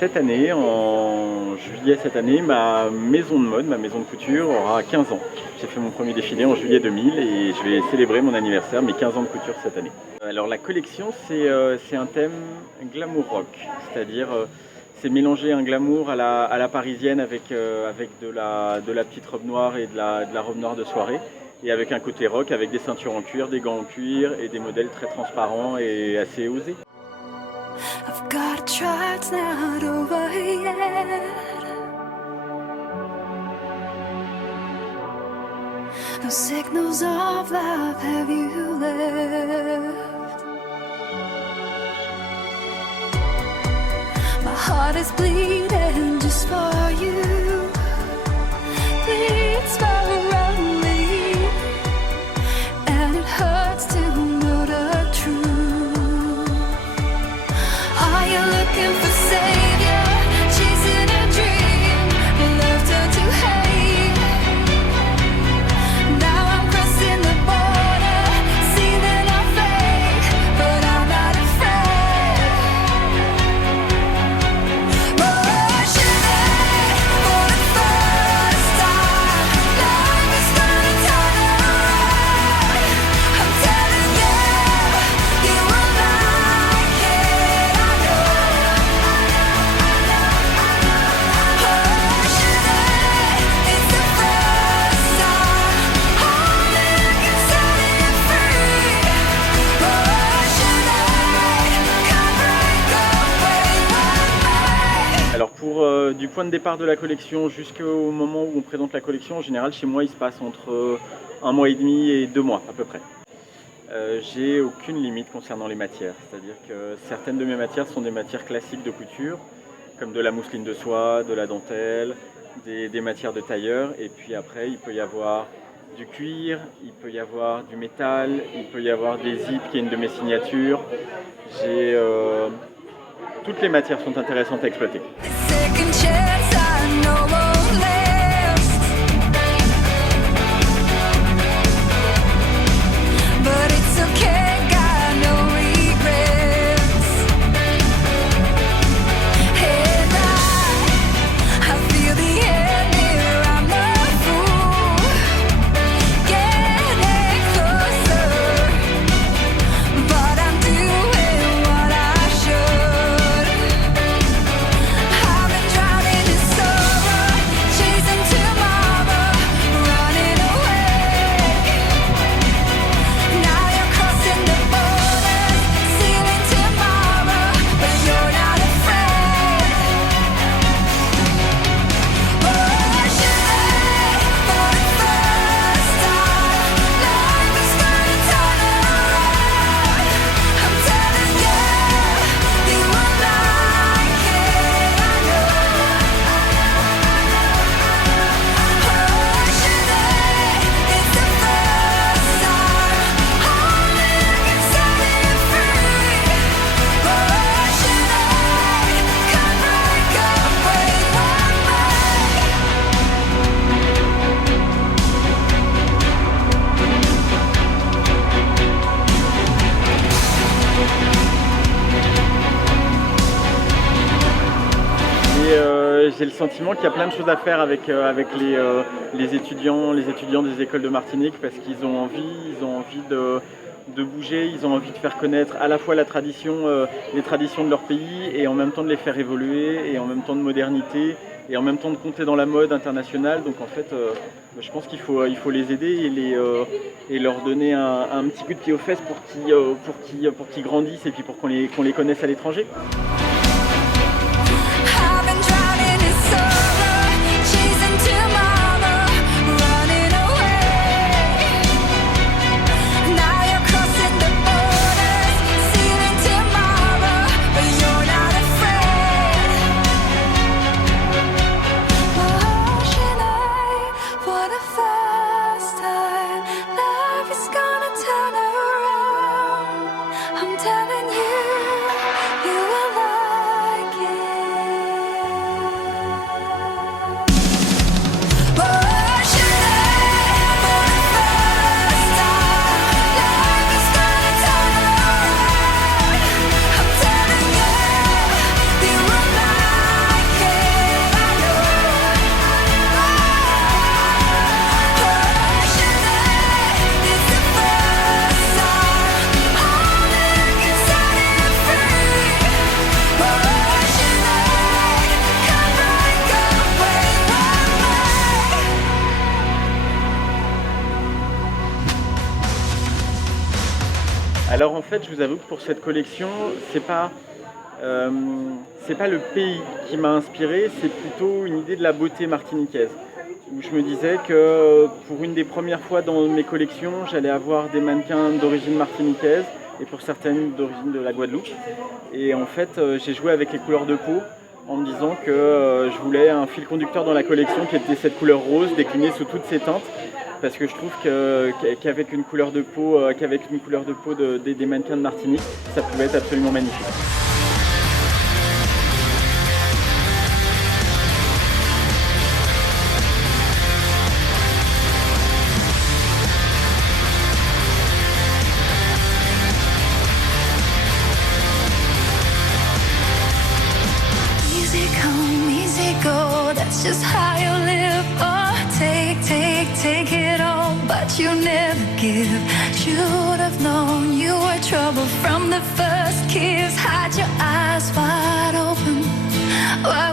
cette année, en juillet cette année, ma maison de mode, ma maison de couture aura 15 ans. J'ai fait mon premier défilé en juillet 2000 et je vais célébrer mon anniversaire, mes 15 ans de couture cette année. Alors la collection, c'est un thème glamour rock, c'est-à-dire c'est mélanger un glamour à la parisienne avec de la petite robe noire et de la robe noire de soirée. Et avec un côté rock, avec des ceintures en cuir, des gants en cuir et des modèles très transparents et assez osés. I've got a try, it's not over yet. No signals of love have you left. My heart is bleeding just for you. Bleeds slowly, and it hurts to know the truth. Are you looking for savior, chasing a dream, love turned to hate? Now I'm crossing the border, sealing our fate, but I'm not afraid. Rushing in for the first time, love is gonna turn around. I'm telling you, you will like it, I know. Rushing in, it's the first time, only can set it free. Rushing in, come break away with me. Alors pour du point de départ de la collection jusqu'au moment où on présente la collection, en général chez moi il se passe entre un mois et demi et 2 mois à peu près. J'ai aucune limite concernant les matières, c'est-à-dire que certaines de mes matières sont des matières classiques de couture, comme de la mousseline de soie, de la dentelle, des matières de tailleur, et puis après il peut y avoir du cuir, il peut y avoir du métal, il peut y avoir des zips qui est une de mes signatures. J'ai toutes les matières sont intéressantes à exploiter. Second chance, I know won't last, but it's okay, got no regrets. And I feel the end here, I'm a fool, getting closer, but I'm doing what I should. I've been drowning in sorrow, chasing tomorrow, running away. Now you're crossing the borders, sealing tomorrow, but you're not afraid. Rushing in for the first time, life is gonna turn around. I'm telling you, you will like it, I know. Rushing in, it's the first time, only can set it free. Rushing in, come break away with me. Et j'ai le sentiment qu'il y a plein de choses à faire avec les étudiants des écoles de Martinique parce qu'ils ont envie de bouger, ils ont envie de faire connaître à la fois la tradition, les traditions de leur pays et en même temps de les faire évoluer et en même temps de modernité et en même temps de compter dans la mode internationale. Donc en fait, je pense qu'il faut les aider et leur donner un petit coup de pied aux fesses pour qu'ils grandissent et puis pour qu'on les connaisse à l'étranger. I've been drowning in sorrow, chasing tomorrow, running away. Now you're crossing the borders, sealing tomorrow, but you're not afraid. Rushing in for the first time, life is gonna turn around. I'm telling you, you will love. Alors en fait, je vous avoue que pour cette collection, c'est pas le pays qui m'a inspiré, c'est plutôt une idée de la beauté martiniquaise. Où je me disais que pour une des premières fois dans mes collections, j'allais avoir des mannequins d'origine martiniquaise et pour certaines d'origine de la Guadeloupe. Et en fait, j'ai joué avec les couleurs de peau en me disant que je voulais un fil conducteur dans la collection qui était cette couleur rose déclinée sous toutes ses teintes. Parce que je trouve qu'avec une couleur de peau, des mannequins de Martinique, ça pouvait être absolument magnifique. Easy come, easy go, that's just how you live. Oh, take it all, but you never give. Should have known you were trouble from the first kiss. Had your eyes wide open. Why